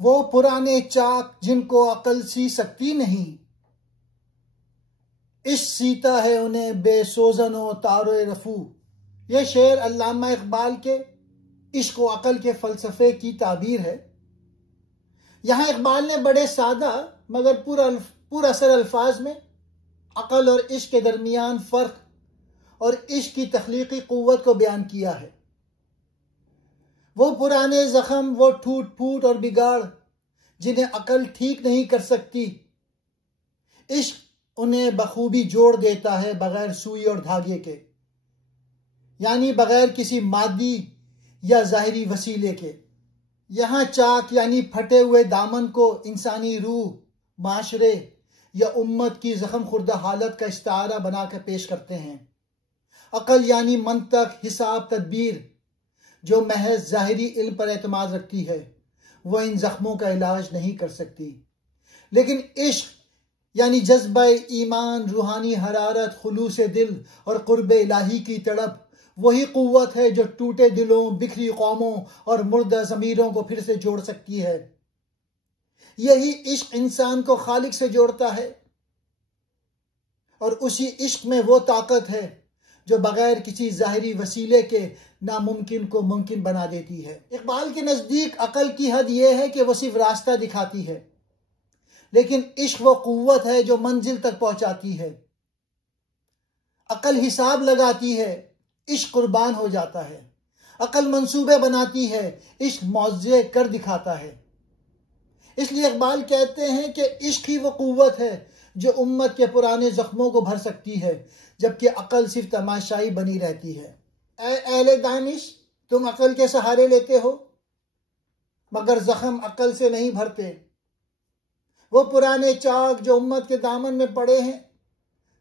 वो पुराने चाक जिनको अकल सी सकती नहीं, इश्क सीता है उन्हें बेसोजनो तारो रफू। यह शेर अल्लामा इकबाल के इश्क व अकल के फलसफे की ताबीर है। यहाँ इकबाल ने बड़े सादा मगर पूरा असर अल्फाज में अकल और इश्क के दरमियान फ़र्क और इश्क की तख्लीकी क़ुव्वत को बयान किया है। वो पुराने ज़ख्म, वो टूट फूट और बिगाड़ जिन्हें अकल ठीक नहीं कर सकती, इश्क उन्हें बखूबी जोड़ देता है बगैर सुई और धागे के, यानी बगैर किसी मादी या ज़ाहिरी वसीले के। यहाँ चाक यानी फटे हुए दामन को इंसानी रूह, माशरे या उम्मत की ज़ख्म खुर्दा हालत का इस्तारा बनाकर पेश करते हैं। अकल यानी मंतक, हिसाब, तदबीर जो महज ज़ाहिरी इल्म पर एतमाद रखती है, वह इन ज़ख्मों का इलाज नहीं कर सकती। लेकिन इश्क यानी जज्बा ईमान, रूहानी हरारत, खुलूस दिल और कुर्ब इलाही की तड़प वही क़ुव्वत है जो टूटे दिलों, बिखरी कौमों और मुर्दा ज़मीरों को फिर से जोड़ सकती है। यही इश्क इंसान को खालिक से जोड़ता है और उसी इश्क में वो ताकत है जो बगैर किसी ज़ाहिरी वसीले के नामुमकिन को मुमकिन बना देती है। इकबाल के नज़दीक अकल की हद यह है कि वह सिर्फ रास्ता दिखाती है, लेकिन इश्क वो क़ुव्वत है जो मंजिल तक पहुंचाती है। अकल हिसाब लगाती है, इश्क कुर्बान हो जाता है। अकल मंसूबे बनाती है, इश्क मौज़े कर दिखाता है। इसलिए इकबाल कहते हैं कि इश्क ही वो क़ुव्वत है जो उम्मत के पुराने ज़ख्मों को भर सकती है, जबकि अकल सिर्फ तमाशाई बनी रहती है। ऐ अहले दानिश, तुम अकल के सहारे लेते हो मगर ज़ख्म अकल से नहीं भरते। वो पुराने चाक जो उम्मत के दामन में पड़े हैं,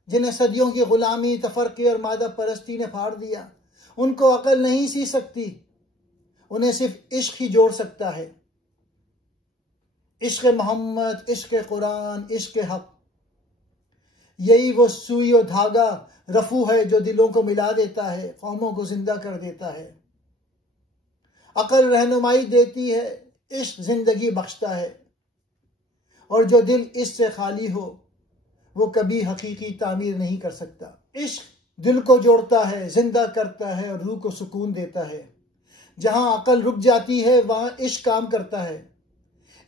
जिन्हें सदियों की गुलामी, तफरक़े और मादा परस्ती ने फाड़ दिया, उनको अकल नहीं सी सकती, उन्हें सिर्फ इश्क ही जोड़ सकता है। इश्क मोहम्मद, इश्क कुरान, इश्क हक, यही वो सुई और धागा रफू है जो दिलों को मिला देता है, कौमों को जिंदा कर देता है। अकल रहनुमाई देती है, इश्क जिंदगी बख्शता है, और जो दिल इससे खाली हो वो कभी हकीकी तामीर नहीं कर सकता। इश्क दिल को जोड़ता है, जिंदा करता है और रूह को सुकून देता है। जहां अकल रुक जाती है वहां इश्क काम करता है।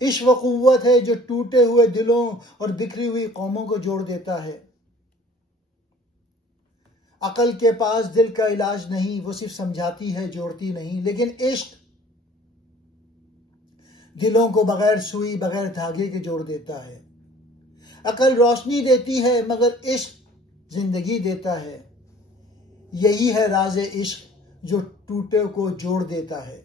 इश्क वो क़ुव्वत है जो टूटे हुए दिलों और बिखरी हुई कौमों को जोड़ देता है। अकल के पास दिल का इलाज नहीं, वो सिर्फ समझाती है, जोड़ती नहीं। लेकिन इश्क दिलों को बगैर सुई, बगैर धागे के जोड़ देता है। अकल रोशनी देती है मगर इश्क जिंदगी देता है। यही है राज़े इश्क जो टूटे को जोड़ देता है।